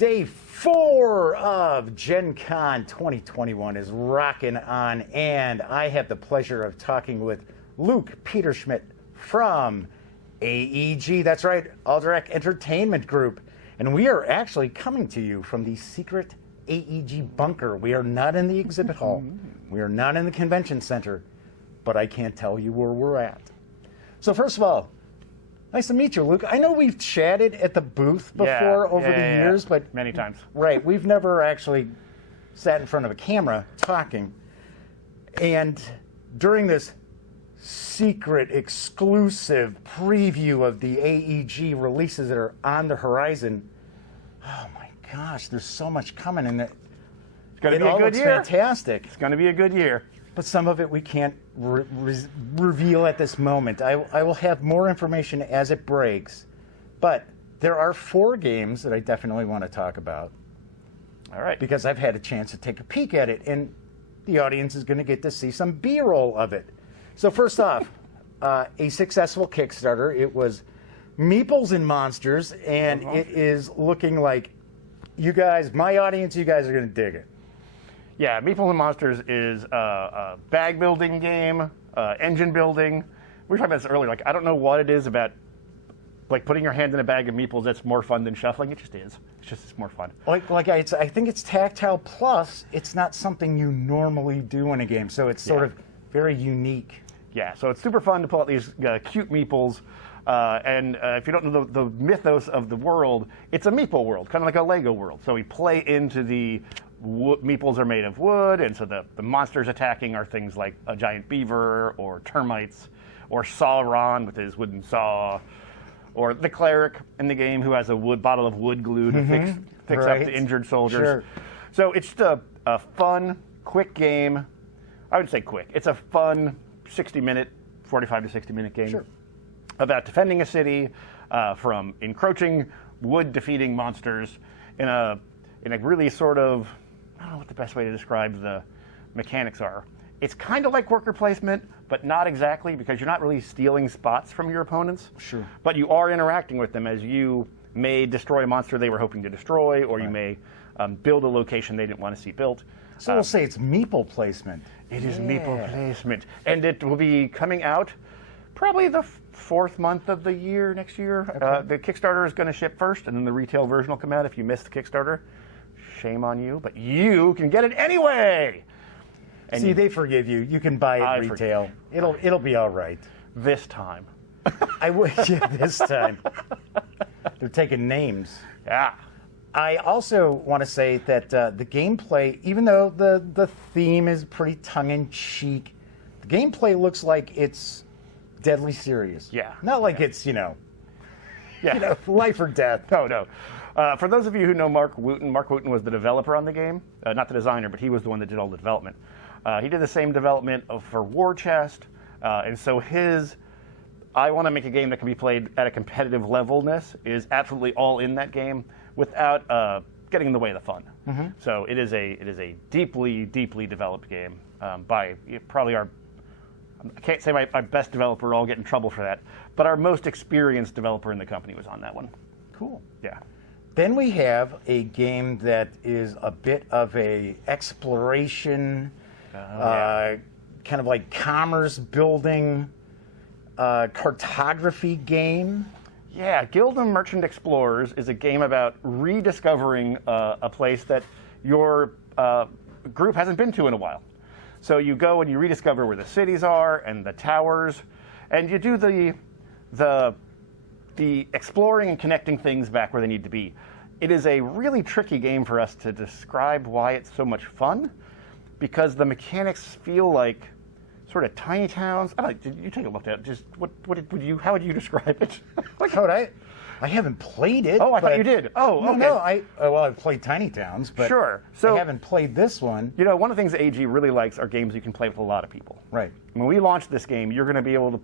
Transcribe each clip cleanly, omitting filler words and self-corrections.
Day 4 of Gen Con 2021 is rocking on, and I have the pleasure of talking with Luke Peterschmidt from AEG. That's right, Alderac Entertainment Group. And we are actually coming to you from the secret AEG bunker. We are not in the exhibit hall. We are not in the convention center, but I can't tell you where we're at. So first of all, nice to meet you, Luke. I know we've chatted at the booth before over the years, but many times. Right, we've never actually sat in front of a camera talking. And during this secret, exclusive preview of the AEG releases that are on the horizon, oh my gosh, there's so much coming, and it's going to be a good year. Fantastic. It's going to be a good year. But some of it we can't reveal at this moment. I will have more information as it breaks. But there are 4 games that I definitely want to talk about. All right. Because I've had a chance to take a peek at it, and the audience is going to get to see some B-roll of it. So first off, a successful Kickstarter. It was Meeples and Monsters, and it is looking like you guys, my audience, you guys are going to dig it. Yeah, Meeples and Monsters is a bag building game, engine building. We were talking about this earlier. Like, I don't know what it is about, like, putting your hand in a bag of meeples that's more fun than shuffling. It just is. It's more fun. I think it's tactile, plus it's not something you normally do in a game, so it's sort of very unique. Yeah, so it's super fun to pull out these cute meeples. And if you don't know the mythos of the world, it's a meeple world, kind of like a Lego world. So we play into the meeples are made of wood, and so the monsters attacking are things like a giant beaver, or termites, or Sauron with his wooden saw, or the cleric in the game who has a bottle of wood glue to fix up the injured soldiers. Sure. So it's just a fun, quick game. I would say quick. It's a fun 60-minute, 45 to 60-minute game about defending a city from encroaching wood-defeating monsters in a really sort of, I don't know what the best way to describe the mechanics are. It's kind of like worker placement, but not exactly, because you're not really stealing spots from your opponents. Sure. But you are interacting with them, as you may destroy a monster they were hoping to destroy, or you may build a location they didn't want to see built. So we'll say it's meeple placement. It is meeple placement. And it will be coming out probably the 4th month of the year next year. Okay. The Kickstarter is going to ship first, and then the retail version will come out. If you missed the Kickstarter, shame on you, but you can get it anyway. And see, they forgive you. You can buy it retail. It'll be all right. This time. I wish this time. They're taking names. Yeah. I also want to say that the gameplay, even though the theme is pretty tongue-in-cheek, the gameplay looks like it's deadly serious. Yeah. Not like it's, life or death. No. For those of you who know Mark Wooten was the developer on the game. Not the designer, but he was the one that did all the development. He did the same development for War Chest, and so his I want to make a game that can be played at a competitive levelness is absolutely all in that game without getting in the way of the fun. Mm-hmm. So it is a deeply, deeply developed game by probably I can't say my best developer, I'll get in trouble for that, but our most experienced developer in the company was on that one. Cool. Yeah. Then we have a game that is a bit of a exploration, kind of like commerce building, cartography game. Yeah, Guild of Merchant Explorers is a game about rediscovering a place that your group hasn't been to in a while. So you go and you rediscover where the cities are and the towers, and you do the exploring and connecting things back where they need to be. It is a really tricky game for us to describe why it's so much fun, because the mechanics feel like sort of tiny towns. Did you take a look at it? Just how would you describe it? I haven't played it. Oh, I thought you did. Oh, okay. No, I've played Tiny Towns, but sure. So, I haven't played this one. You know, one of the things that AEG really likes are games you can play with a lot of people. Right. When we launch this game, you're going to be able to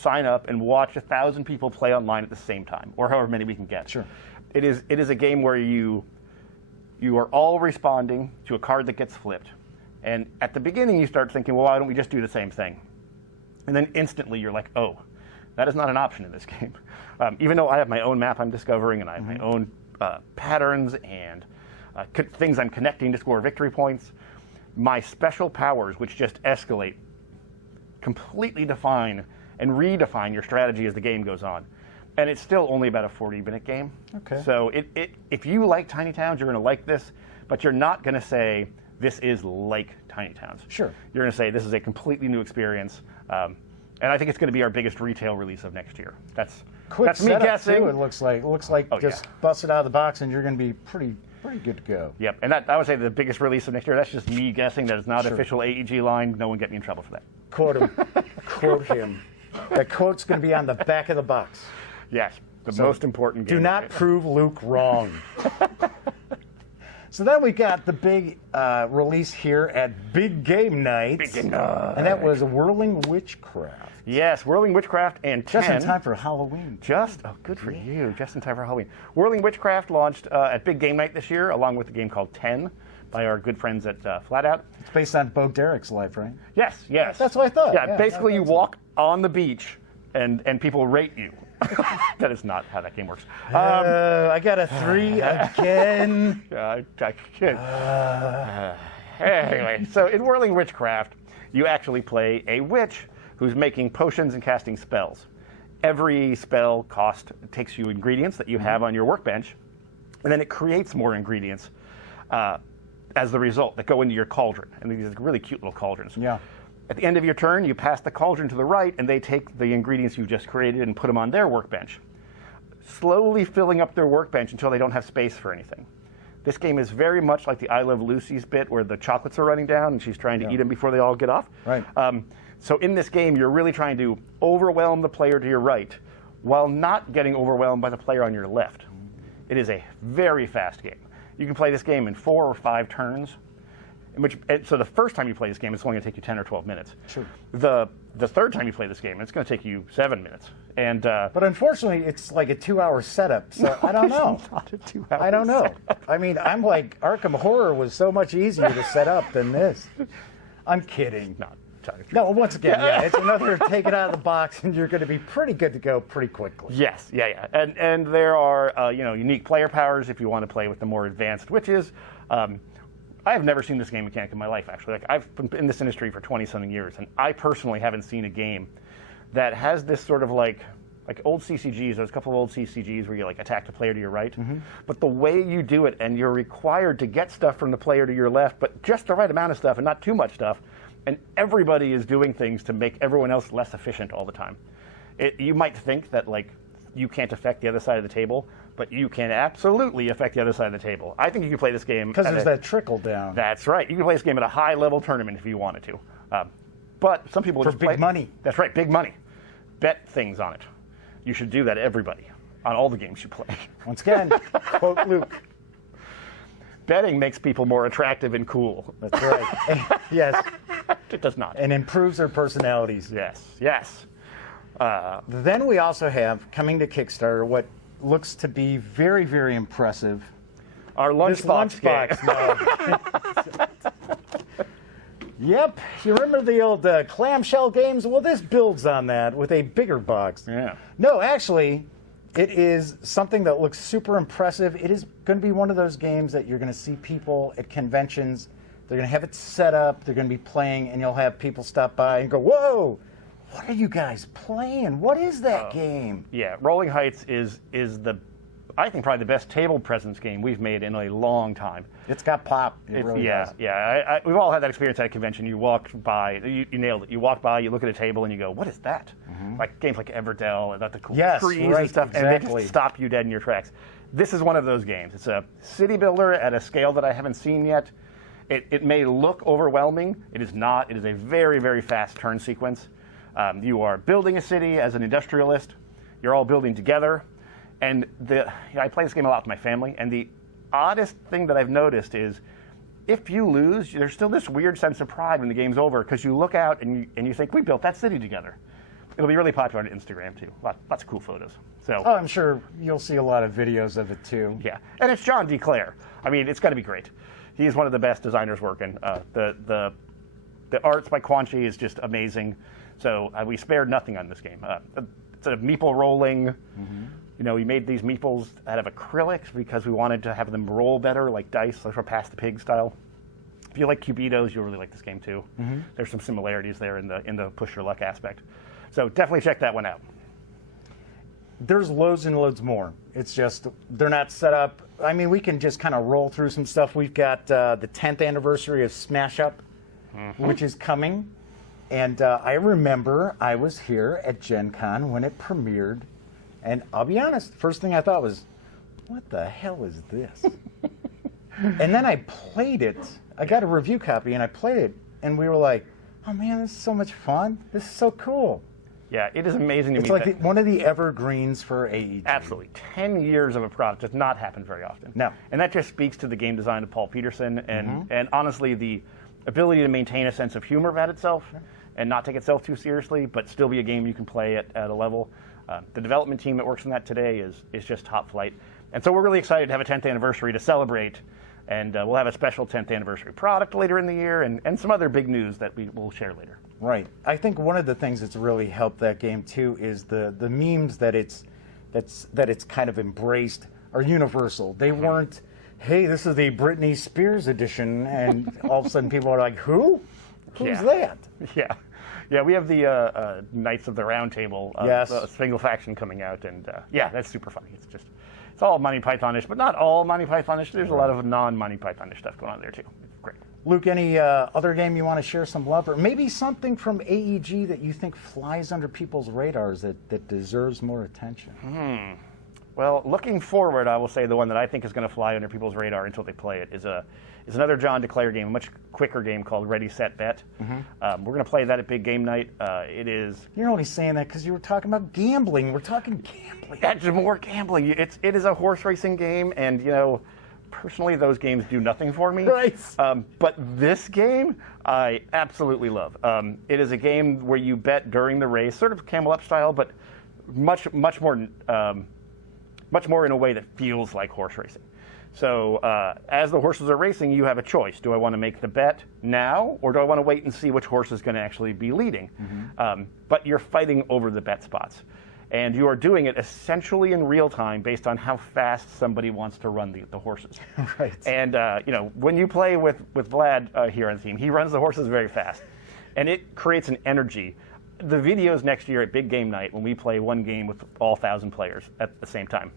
sign up and watch 1,000 people play online at the same time, or however many we can get. Sure. It is a game where you are all responding to a card that gets flipped. And at the beginning, you start thinking, well, why don't we just do the same thing? And then instantly, you're like, oh, that is not an option in this game. Even though I have my own map I'm discovering, and I have my own patterns and things I'm connecting to score victory points. My special powers, which just escalate, completely define and redefine your strategy as the game goes on. And it's still only about a 40-minute game. Okay. So if you like Tiny Towns, you're going to like this, but you're not going to say, this is like Tiny Towns. Sure. You're going to say, this is a completely new experience. And I think it's going to be our biggest retail release of next year. That's me guessing. Too, it looks like just bust it out of the box and you're going to be pretty good to go. Yep, and that I would say the biggest release of next year. That's just me guessing. That is not official AEG line. No one get me in trouble for that. Quote him. Quote him. That quote's going to be on the back of the box. Yes, the most important game. Do not prove Luke wrong. So then we got the big release here at Big Game Night. Big Game Night. And that was Whirling Witchcraft. Yes, Whirling Witchcraft and 10. Just in time for Halloween. Good for you. Just in time for Halloween. Whirling Witchcraft launched at Big Game Night this year, along with a game called 10 by our good friends at Flat Out. It's based on Bo Derek's life, right? Yes. That's what I thought. Yeah, basically you walk on the beach and people rate you. That is not how that game works. I got a 3 again. Anyway, so in Whirling Witchcraft, you actually play a witch who's making potions and casting spells. Every spell takes you ingredients that you have on your workbench, and then it creates more ingredients as the result that go into your cauldron. And these are really cute little cauldrons. Yeah. At the end of your turn, you pass the cauldron to the right, and they take the ingredients you just created and put them on their workbench, slowly filling up their workbench until they don't have space for anything. This game is very much like the I Love Lucy's bit where the chocolates are running down and she's trying to eat them before they all get off. Right. So in this game, you're really trying to overwhelm the player to your right while not getting overwhelmed by the player on your left. It is a very fast game. You can play this game in 4 or 5 turns. So the first time you play this game, it's only going to take you 10 or 12 minutes. Sure. The third time you play this game, it's going to take you 7 minutes. And but unfortunately, it's like a 2-hour setup. So I don't know. It's not a 2-hour I don't know. setup. I mean, I'm like Arkham Horror was so much easier to set up than this. I'm kidding. Not telling the truth. No, once again, yeah, it's another take it out of the box, and you're going to be pretty good to go pretty quickly. Yes, yeah. And there are unique player powers if you want to play with the more advanced witches. I have never seen this game mechanic in my life, actually. Like, I've been in this industry for 20-something years, and I personally haven't seen a game that has this sort of like old CCGs. There's a couple of old CCGs where you like attack the player to your right, but the way you do it, and you're required to get stuff from the player to your left, but just the right amount of stuff and not too much stuff, and everybody is doing things to make everyone else less efficient all the time. You might think that like you can't affect the other side of the table, but you can absolutely affect the other side of the table. I think you can play this game because there's that trickle down. That's right. You can play this game at a high-level tournament if you wanted to. But some people just play big money. That's right, big money. Bet things on it. You should do that, everybody, on all the games you play. Once again, quote Luke. Betting makes people more attractive and cool. That's right. Yes. It does not. And improves their personalities. Yes. Then we also have, coming to Kickstarter, what looks to be very, very impressive. Our Lunchbox game. Yep. You remember the old clamshell games? Well, this builds on that with a bigger box. Yeah. No, actually, it is something that looks super impressive. It is going to be one of those games that you're going to see people at conventions. They're going to have it set up. They're going to be playing, and you'll have people stop by and go, whoa, what are you guys playing? What is that game? Yeah, Rolling Heights is I think probably the best table presence game we've made in a long time. It's got pop. It really does. Yeah. We've all had that experience at a convention. You walk by, you nailed it. You walk by, you look at a table, and you go, "What is that?" Like games like Everdell and the cool screens and stuff, and they just stop you dead in your tracks. This is one of those games. It's a city builder at a scale that I haven't seen yet. It may look overwhelming. It is not. It is a very, very fast turn sequence. You are building a city as an industrialist. You're all building together. And I play this game a lot with my family, and the oddest thing that I've noticed is if you lose, there's still this weird sense of pride when the game's over, because you look out and you think, we built that city together. It'll be really popular on Instagram, too. Lots of cool photos. So, I'm sure you'll see a lot of videos of it, too. Yeah, and it's John D. Clare. I mean, it's got to be great. He's one of the best designers working. The arts by Quan Chi is just amazing. So we spared nothing on this game. It's a meeple rolling We made these meeples out of acrylics because we wanted to have them roll better, like dice, like Pass the Pig style. If you like Cubitos, you'll really like this game too. There's some similarities there in the push your luck aspect. So definitely check that one out. There's loads and loads more. It's just they're not set up. I mean, we can just kind of roll through some stuff. We've got the 10th anniversary of Smash Up, which is coming. And I remember I was here at Gen Con when it premiered. And I'll be honest, first thing I thought was, what the hell is this? And then I played it. I got a review copy and I played it. And we were like, oh man, this is so much fun. This is so cool. Yeah, it is amazing to me. It's like one of the evergreens for AEG. Absolutely. 10 years of a product does not happen very often. No. And that just speaks to the game design of Paul Peterson and honestly the ability to maintain a sense of humor about itself and not take itself too seriously, but still be a game you can play at a level. The development team that works on that today is just top flight. And so we're really excited to have a 10th anniversary to celebrate. And we'll have a special 10th anniversary product later in the year and some other big news that we will share later. Right. I think one of the things that's really helped that game too is the memes that it's kind of embraced are universal. They weren't, hey, this is the Britney Spears edition, and all of a sudden people are like, who? Who's that? Yeah. Yeah, we have the Knights of the Round Table, single faction coming out, and that's super funny. It's all Monty Pythonish, but not all Monty Pythonish. There's a lot of non-Monty Pythonish stuff going on there too. It's great. Luke, any other game you want to share some love, or maybe something from AEG that you think flies under people's radars that deserves more attention? Well, looking forward, I will say the one that I think is going to fly under people's radar until they play it is another John DeClaire game, a much quicker game called Ready, Set, Bet. We're going to play that at Big Game Night. It is... You're only saying that because you were talking about gambling. We're talking gambling. That's more gambling. It is a horse racing game, and, personally, those games do nothing for me. Right. But this game, I absolutely love. It is a game where you bet during the race, sort of Camel Up style, but much more in a way that feels like horse racing. So as the horses are racing, you have a choice. Do I want to make the bet now, or do I want to wait and see which horse is going to actually be leading? But you're fighting over the bet spots. And you are doing it essentially in real time based on how fast somebody wants to run the horses. Right. And, when you play with Vlad here on the team, he runs the horses very fast. And it creates an energy. The videos next year at Big Game Night, when we play one game with all 1,000 players at the same time,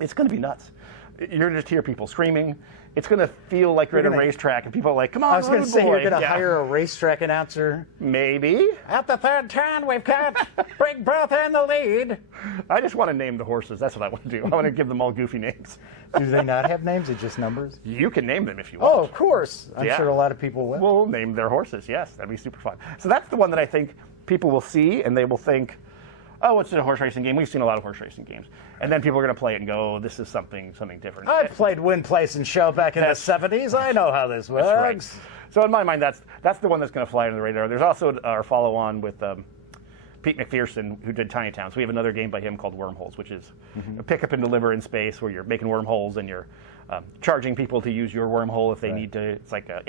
it's going to be nuts. You're going to just hear people screaming. It's going to feel like you're at a racetrack, and people are like, come on, I was going to say, you're going to hire a racetrack announcer. Maybe. At the third turn, we've got Big Bertha in the lead. I just want to name the horses. That's what I want to do. I want to give them all goofy names. Do they not have names? It's just numbers? You can name them if you want. Oh, of course. I'm sure a lot of people will. We'll name their horses, yes. That'd be super fun. So that's the one that I think people will see, and they will think, oh, it's a horse racing game. We've seen a lot of horse racing games. And then people are going to play it and go, oh, this is something different. I played Win, Place, and Show back in the 70s. I know how this works. That's right. So in my mind, that's the one that's going to fly under the radar. There's also our follow-on with Pete McPherson, who did Tiny Towns. We have another game by him called Wormholes, which is a pick up and deliver in space where you're making wormholes and you're charging people to use your wormhole if they need to. It's like, that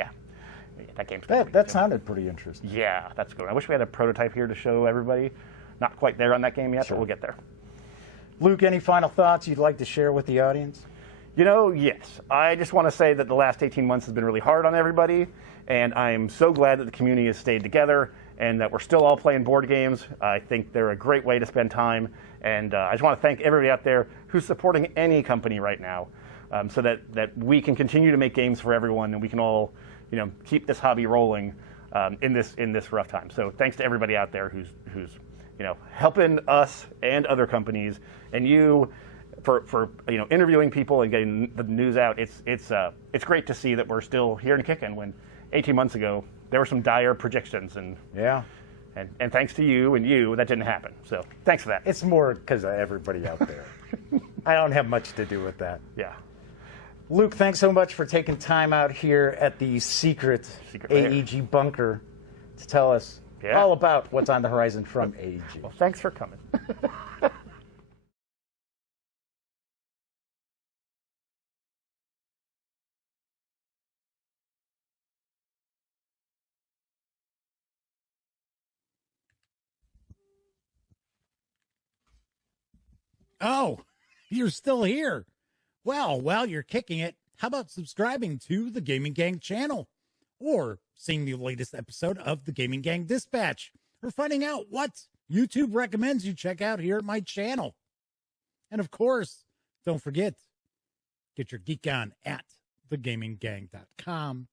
game's that sounded pretty interesting. Yeah, that's good. I wish we had a prototype here to show everybody. Not quite there on that game yet, but we'll get there. Luke, any final thoughts you'd like to share with the audience? Yes. I just want to say that the last 18 months has been really hard on everybody, and I'm so glad that the community has stayed together and that we're still all playing board games. I think they're a great way to spend time, and I just want to thank everybody out there who's supporting any company right now, so that we can continue to make games for everyone, and we can all, keep this hobby rolling in this rough time. So thanks to everybody out there who's helping us and other companies, and you for interviewing people and getting the news out. It's great to see that we're still here and kicking when 18 months ago there were some dire predictions, and thanks to you that didn't happen. So thanks for that. It's more because of everybody out there. I don't have much to do with that. Yeah. Luke, thanks so much for taking time out here at the secret AEG bunker to tell us all about what's on the horizon from AEG. Well, thanks for coming. Oh. You're still here. Well, while you're kicking it, how about subscribing to the Gaming Gang channel? Or seeing the latest episode of the Gaming Gang Dispatch? Or finding out what YouTube recommends you check out here at my channel? And of course, don't forget, get your geek on at thegaminggang.com.